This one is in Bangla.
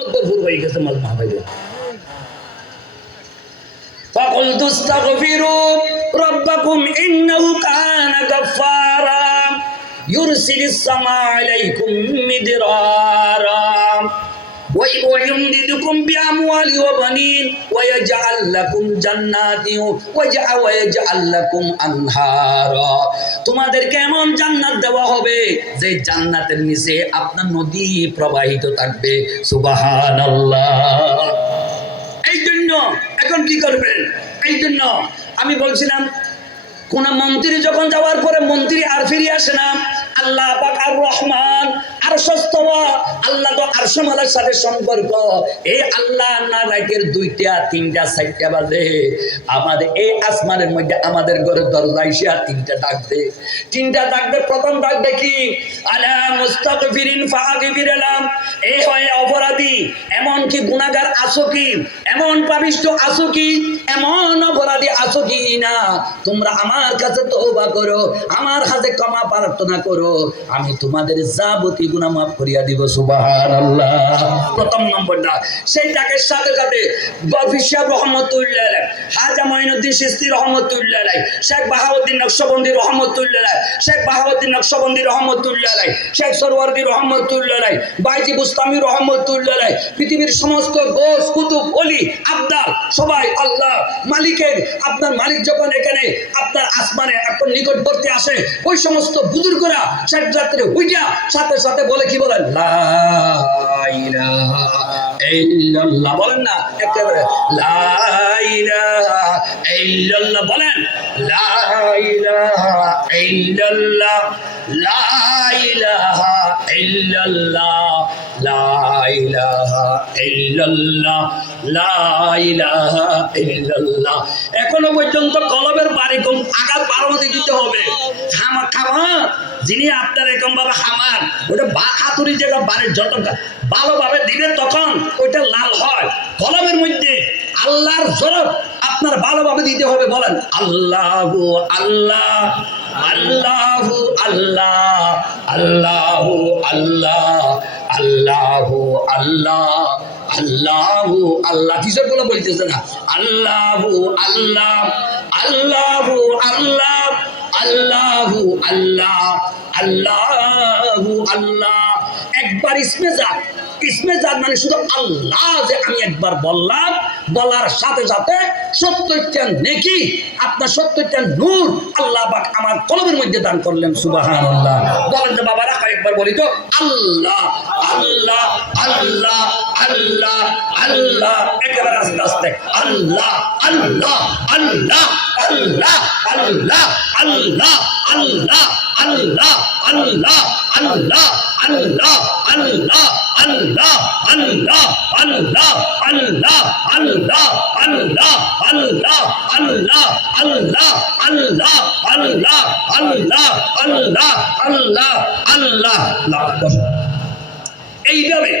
ভরপুর হয়ে গেছে মাল মাহাবাইরে فقلت استغفروا ربكم إنه كان غفارا يرسل السماء عليكم مدرارا وي- ويمددكم بأموال وبنين ويجعل لكم جنات ويجعل ويجعل لكم أنهارا তোমাদেরকে এমন জান্নাত দেওয়া হবে যে জান্নাতের নিচে আপনার নদী প্রবাহিত থাকবে সুবহানাল্লাহ এই জন্য এখন কি করবেন এই জন্য আমি বলছিলাম কোন মন্ত্রী যখন যাওয়ার পরে মন্ত্রী আর ফিরে আসে না আল্লাহ পাক আর রহমান সম্পর্ক। আল্লাহ দুইটা, তিনটা আমাদের এই আসমানের মধ্যে আমাদের ঘরের দরজা এসে আর তিনটা ডাকবে। তিনটা ডাকবে, প্রথম ডাকবে কি? আলা আলাম এই হয় অপরাধী। এমন কি গুনাহগার আছো কি? এমন পাবিষ্ট আছো কি? এমন অপরাধী আছো কি না? তোমরা আমার কাছে তওবা করো, আমার কাছে ক্ষমা প্রার্থনা করো। আমি তোমাদের যাবতীয় গুনাহ মাফ করিয়া দিব, সুবহানাল্লাহ। প্রথম নম্বরটা সেই ডাকের সাথে সাথে গফিসা রহমতুল্লাহ হাজা মঈনুদ্দিন সিস্তি রহমতুল্লাহ শেখ বাহাউদ্দিন নকশবন্দি রহমতুল্লাহ শেখ বাহাউদ্দিন নকশবন্দি রহমতুল্লাহ শেখ সরওয়ার্দি রহমতুল্লাহ বাইজি বুস্তামি রহমতুল্লাহ পৃথিবীর সমস্ত গোস কুতুব, অলি আবদাল সবাই আল্লাহ মালিকের। আপনার মালিক যখন এখানে আপনার আসমানে আপনার নিকটবর্তী আসে, ওই সমস্ত বুজুর্গরা শেখ যাত্রী উইটা সাথে সাথে বলে কি বলেন? বলেন না, একেবারে বলেন। লা ইলাহা ইল্লাল্লাহ এখনও পর্যন্ত কলবের বাড়ি কম আঘাত বারোতে দিতে হবে। খামা খামা যিনি আপনার এরকম ভাবে খামার, ওটা বা হাতুড়ি জায়গা, বাড়ির যত ভালোভাবে দিলে তখন ওইটা লাল হয়। কলমের মধ্যে আল্লাহর জরব আপনার ভালোভাবে দিতে হবে, বলেন, আল্লাহ আল্লাহ আল্লাহ আল্লাহ আল্লাহ আল্লাহ আল্লাহ আল্লাহ আল্লাহ আল্লাহ। কিসের বলে বলতেছে না? আল্লাহ আল্লাহ আল্লাহ আল্লাহ আল্লাহ আল্লাহ আল্লাহ আল্লাহ। একবার ইসমে যাক। ইসমে জাত মানে শুধু আল্লাহ যে আমি একবার বললাম, বলার সাথে সাথে সত্তরটা নেকি আপনার সত্তরটা নূর আল্লাহ পাক আমার কলমের মধ্যে দান করলেন সুবাহান আল্লাহ বলেন যে বাবা রাখা বলি তো আল্লাহ আল্লাহ আল্লাহ আল্লাহ আল্লাহ একেবারে আস্তে আস্তে আল্লাহ আল্লাহ আল্লাহ আল্লাহ আল্লাহ আল্লাহ আল্লাহ আল্লাহ আল্লাহ আল্লাহ আল্লাহ আল্লাহ আল্লাহ আল্লাহ আল্লাহ আল্লাহ আল্লাহ আল্লাহ আল্লাহ আল্লাহ আল্লাহ আল্লাহ আল্লাহ আল্লাহ আল্লাহ আল্লাহ আল্লাহ এইভাবে